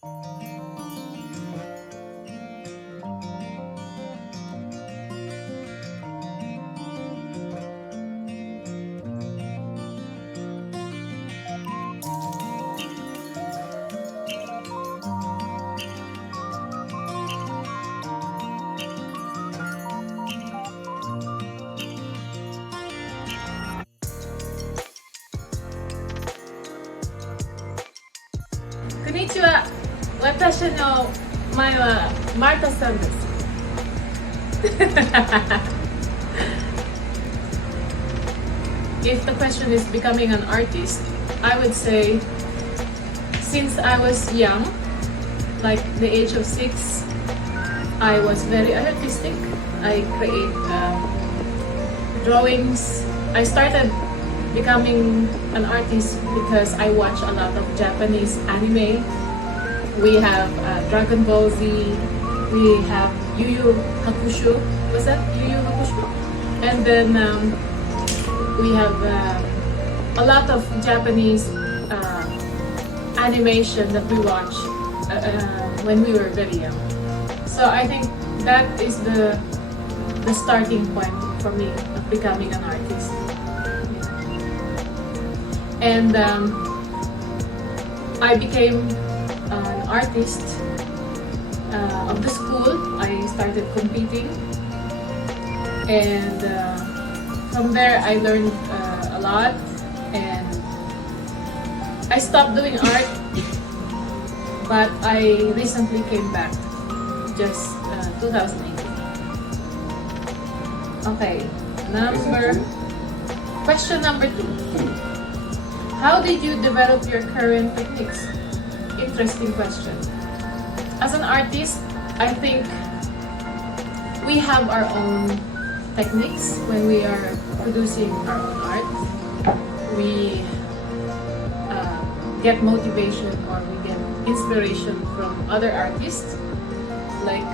こんにちは。私の前はマルタさんです。If the question is becoming an artist, I would say since I was young, like the age of 6, I was very artistic. I create drawings. I started becoming an artist because I watch a lot of Japanese anime. We have Dragon Ball Z, we have Yu Yu Hakusho. Was that Yu Yu Hakusho? And then we have a lot of Japanese animation that we watched when we were very young. So I think that is the starting point for me of becoming an artist. And I became an artist of the school. I started competing, and from there I learned a lot, and I stopped doing art, but I recently came back, just 2018. Okay, question number 2. How did you develop your current techniques? Interesting question. As an artist, I think we have our own techniques when we are producing our own art. We get motivation or we get inspiration from other artists. Like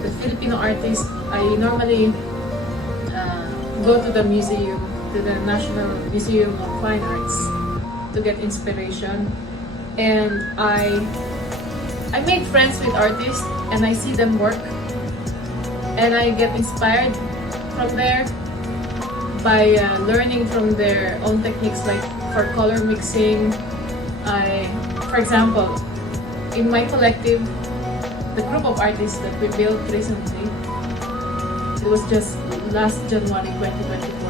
the Filipino artists, I normally go to the museum, to the National Museum of Fine Arts to get inspiration, and I make friends with artists and I see them work and I get inspired from there by learning from their own techniques, like for color mixing. For example, in my collective, the group of artists that we built recently, it was just last January 2024.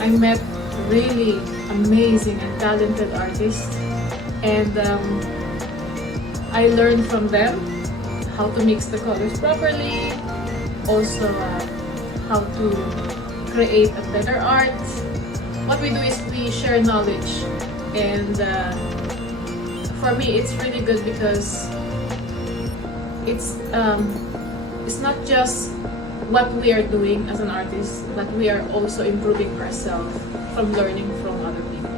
I met really amazing and talented artists, and I learned from them how to mix the colors properly, also how to create a better art. What we do is we share knowledge, and for me it's really good because it's not just what we are doing as an artist, but we are also improving ourselves from learning from other people.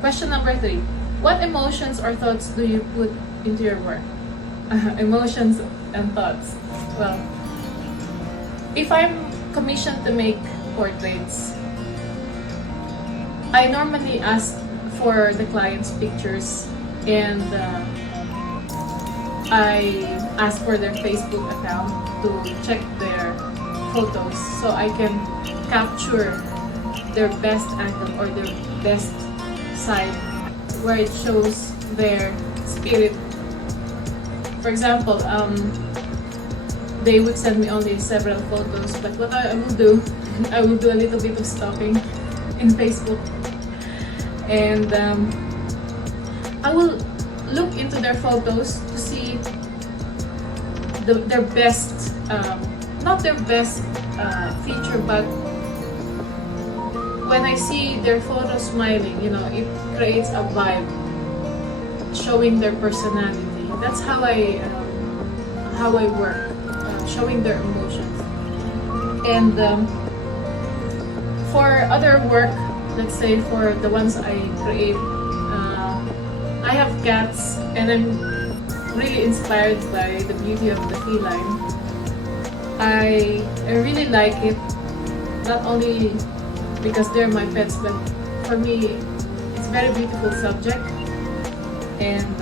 Question number 3. What emotions or thoughts do you put into your work? Emotions and thoughts. Well, if I'm commissioned to make portraits, I normally ask for the client's pictures, and I ask for their Facebook account to check their photos so I can capture their best angle or their best side where it shows their spirit. For example, they would send me only several photos, but what I will do, I will do a little bit of stalking in Facebook, and I will look into their photos to see their best, not their best feature, but when I see their photo smiling, it creates a vibe showing their personality. That's how I work, showing their emotions. And for other work, let's say for the ones I create, I have cats, and I'm really inspired by the beauty of the feline. I really like it, not only because they're my pets, but for me, very beautiful subject, and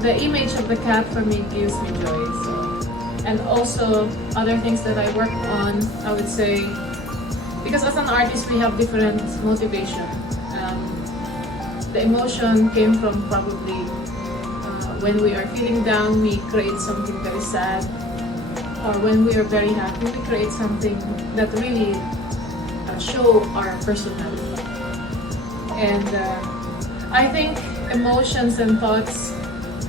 the image of the cat for me gives me joy. So, and also other things that I work on, I would say, because as an artist we have different motivation. The emotion came from probably when we are feeling down, we create something very sad, or when we are very happy, we create something that really show our personality. And I think emotions and thoughts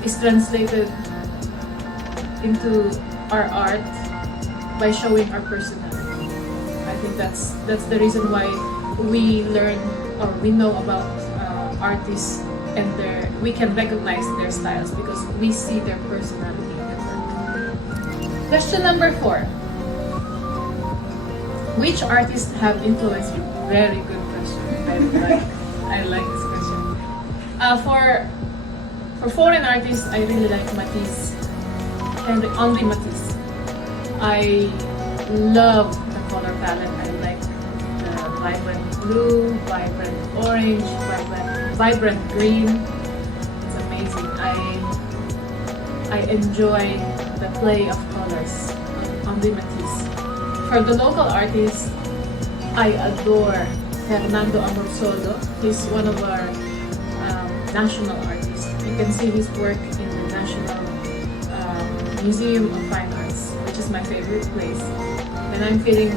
is translated into our art by showing our personality. I think that's the reason why we learn or we know about artists and we can recognize their styles because we see their personality in their work. Question number 4. Which artists have influenced you? Very good question. I like this question. For foreign artists, I really like Matisse, Henri Matisse. I love the color palette. I like the vibrant blue, vibrant orange, vibrant green. It's amazing. I enjoy the play of colors on Henri Matisse. For the local artists, I adore Fernando Amorsolo. He's one of our national artists. You can see his work in the National Museum of Fine Arts, which is my favorite place. When I'm feeling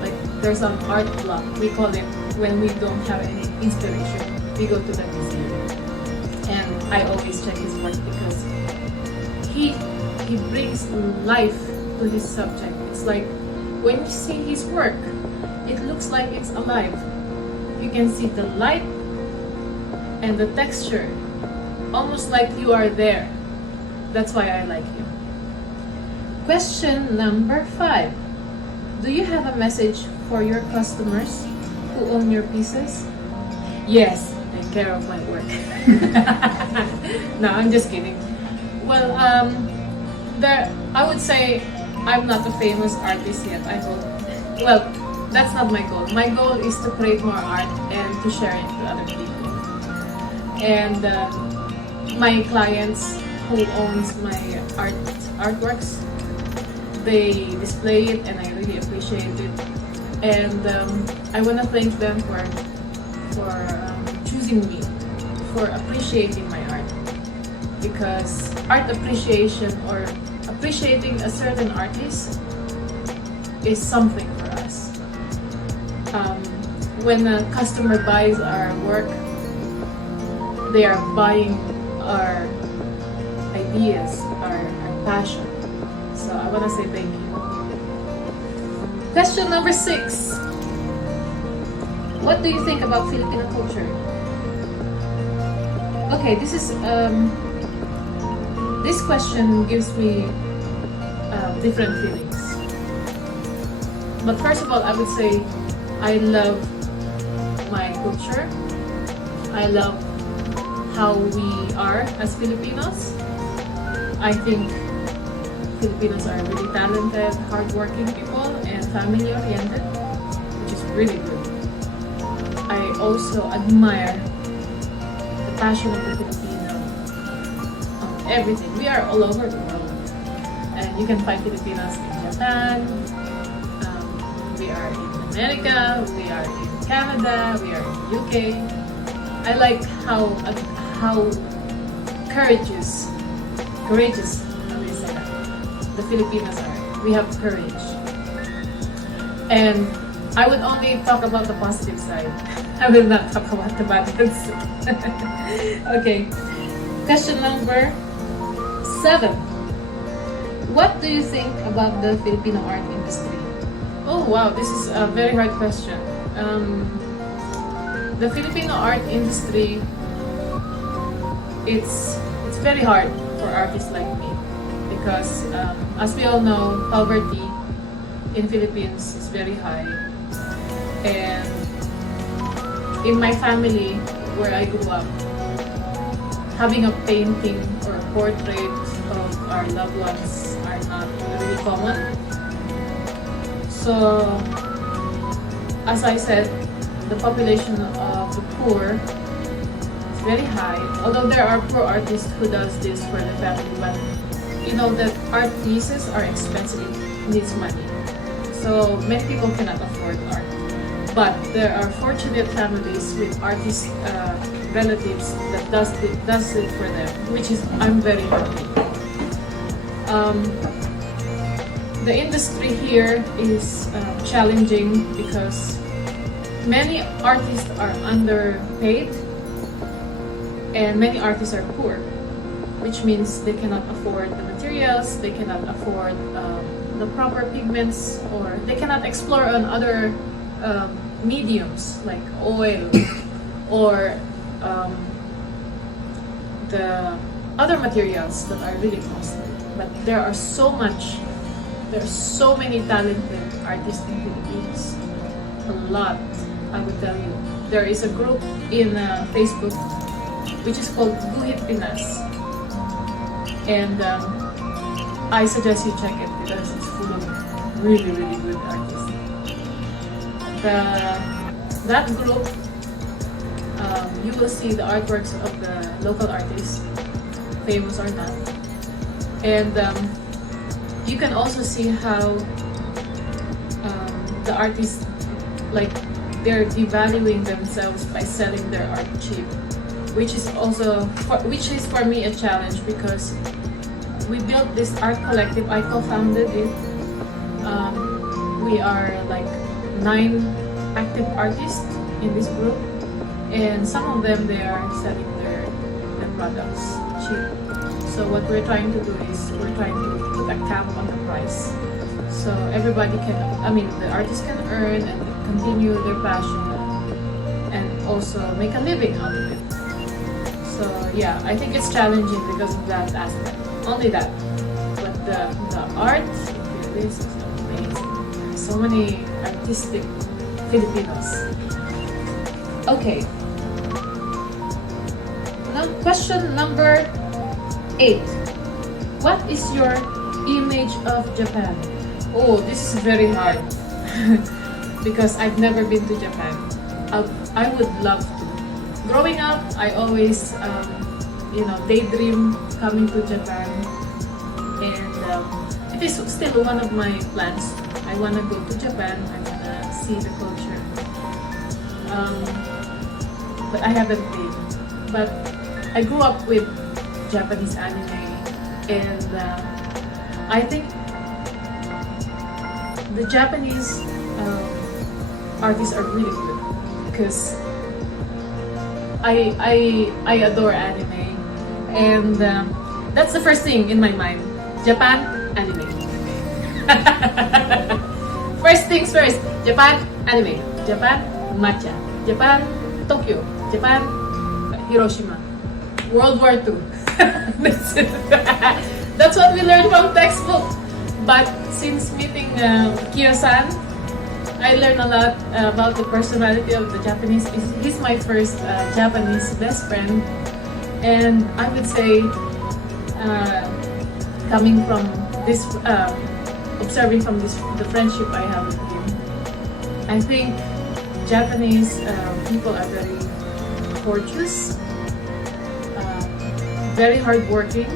like there's an art block, we call it when we don't have any inspiration, we go to the museum. And I always check his work because he brings life to his subject. It's like when you see his work, it looks like it's alive. You can see the light and the texture, almost like you are there. That's why I like him. Question number 5. Do you have a message for your customers who own your pieces? Yes, take care of my work. No, I'm just kidding. Well, I would say I'm not a famous artist yet, I hope. Well, that's not my goal. My goal is to create more art and to share it to other people. And my clients who owns my artworks, they display it and I really appreciate it. And I want to thank them for choosing me, for appreciating my art. Because art appreciation or appreciating a certain artist is something for us. When a customer buys our work, they are buying our ideas, our passion. So I want to say thank you. Question number 6. What do you think about Filipino culture? Okay, this question gives me different feelings. But first of all, I would say I love my culture. I love how we are as Filipinos. I think Filipinos are really talented, hardworking people and family-oriented, which is really good. I also admire the passion of the Filipino on everything. We are all over the world. And you can find Filipinos in Japan, we are in America, we are in Canada, we are in UK. I like how courageous the Filipinos are. We have courage. And I would only talk about the positive side. I will not talk about the bad ones. Okay. Question number 7. What do you think about the Filipino art industry? Oh wow, this is a very hard question. The Filipino art industry, it's very hard for artists like me because as we all know, poverty in Philippines is very high. And in my family, where I grew up, having a painting or a portrait of our loved ones are not really common. So as I said, the population of the poor is very high. Although there are poor artists who does this for the family, but you know that art pieces are expensive, it needs money. So many people cannot afford art. But there are fortunate families with artist relatives that does it for them, which is I'm very happy. The industry here is challenging because many artists are underpaid and many artists are poor, which means they cannot afford the materials, they cannot afford the proper pigments, or they cannot explore on other mediums like oil or the other materials that are really costly. But there are so many talented artists in Philippines. A lot, I would tell you. There is a group in Facebook which is called Guhit Pinas, and I suggest you check it because it's full of really good artists. That group, you will see the artworks of the local artists, famous or not, and you can also see how the artists, like, they're devaluing themselves by selling their art cheap, which is for me a challenge because we built this art collective. I co-founded it. We are like 9 active artists in this group, and some of them, they are selling their products cheap. So what we're trying to do is we're trying to put a cap on the price, so everybody can, the artists can earn and continue their passion and also make a living out of it. So yeah, I think it's challenging because of that aspect. Only that, but the art, this is amazing. So many artistic Filipinos. Okay. Now, question number 8. What is your image of Japan? Oh, this is very hard because I've never been to Japan. I would love to. Growing up, I always, daydream coming to Japan, and it is still one of my plans. I want to go to Japan. I want to see the culture. But I haven't been. But I grew up with Japanese anime, and I think the Japanese artists are really good because I adore anime, and that's the first thing in my mind. Japan, anime. First things first. Japan, anime. Japan, matcha. Japan, Tokyo. Japan, Hiroshima. World War II. That's it. That's what we learned from textbook. But since meeting Kiyo-san, I learned a lot about the personality of the Japanese. He's my first Japanese best friend, and I would say, coming from this, observing from this, the friendship I have with him, I think Japanese people are very courteous, very hardworking.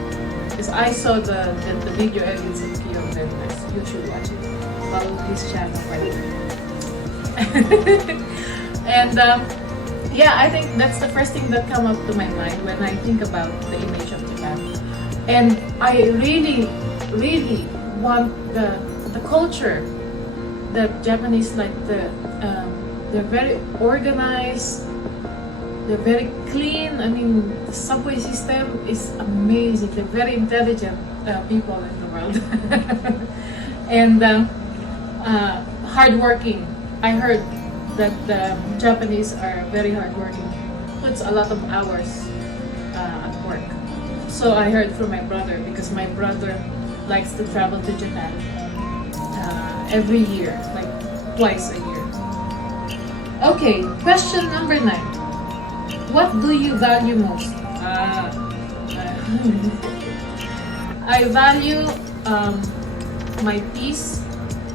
Because I saw the video edits of Kiyo, very nice. You should watch it. Follow his channel, by the way. And I think that's the first thing that come up to my mind when I think about the image of Japan. And I really want the culture that Japanese, like they're very organized, they're very clean. The subway system is amazing. They're very intelligent people in the world. And hardworking. I heard that the Japanese are very hardworking, puts a lot of hours at work. So I heard from my brother, because my brother likes to travel to Japan every year, like twice a year. Okay, question number 9. What do you value most? I value my peace.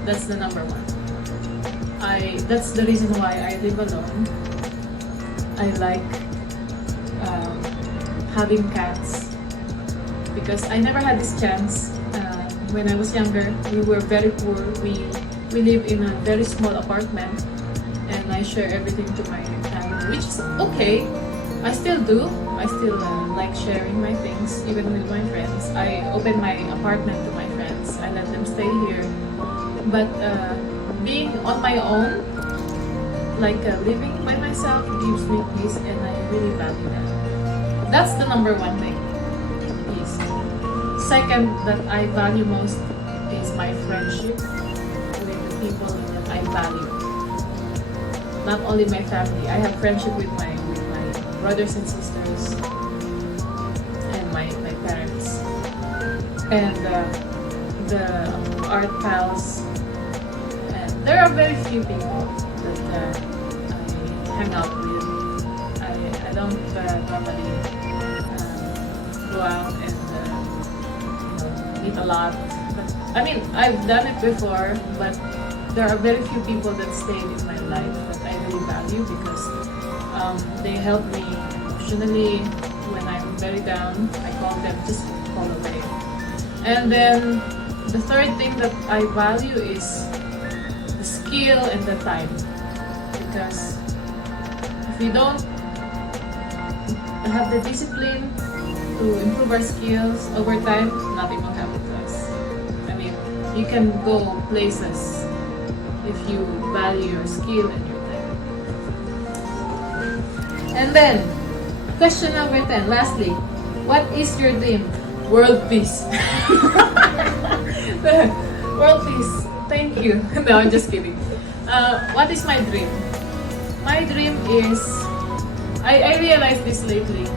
That's the number 1. I that's the reason why I live alone. I like having cats because I never had this chance. When I was younger, we were very poor. We live in a very small apartment, and I share everything to my family, which is okay. I still do. I still like sharing my things, even with my friends. I open my apartment to my friends. I let them stay here. But being on my own, like living by myself, gives me peace, and I really value that. That's the number one thing, peace. Second, that I value most is my friendship with the people that I value. Not only my family, I have friendship with my brothers and sisters and my parents, and the art pals. And there are very few people that I hang out with. I don't normally go out and meet a lot. But, I mean, I've done it before, but there are very few people that stayed in my life that I really value because they help me emotionally when I'm very down. I call them, just call away. And then the third thing that I value is the skill and the time, because if we don't have the discipline to improve our skills over time, nothing will happen to us. I mean, you can go places if you value your skill and your time. And then, question number 10, lastly, what is your dream? World peace. World peace. Thank you. No, I'm just kidding. What is my dream? My dream is, I realized this lately.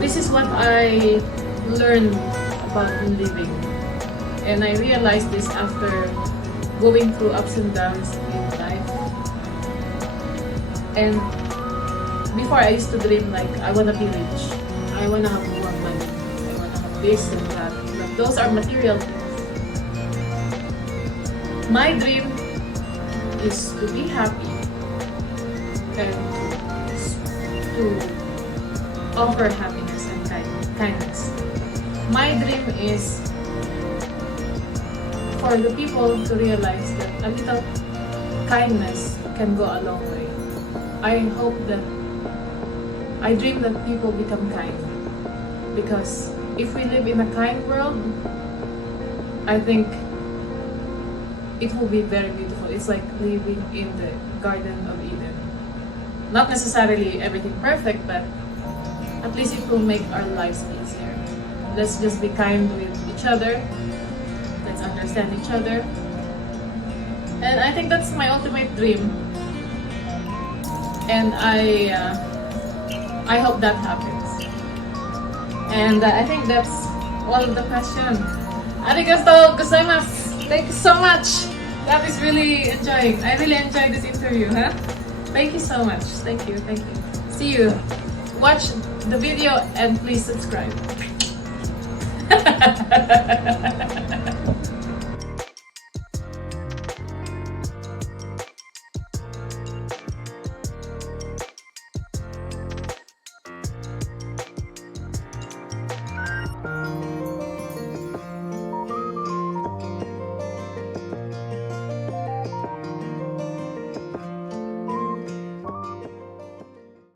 This is what I learned about living. And I realized this after going through ups and downs in life. And before, I used to dream like, I want to be rich. I want to have more money. I want to have this and that. But those are material things. My dream is to be happy and to offer happiness and kindness. My dream is for the people to realize that a little kindness can go a long way. I dream that people become kind, because if we live in a kind world, I think it will be very beautiful. It's like living in the Garden of Eden. Not necessarily everything perfect, but at least it will make our lives easier. Let's just be kind with each other. Let's understand each other. And I think that's my ultimate dream. And I hope that happens. And I think that's all of the questions. Arigatou gozaimasu. Thank you so much. That is really enjoying. I really enjoyed this interview, huh? Thank you so much. Thank you. Thank you. See you. Watch the video and please subscribe.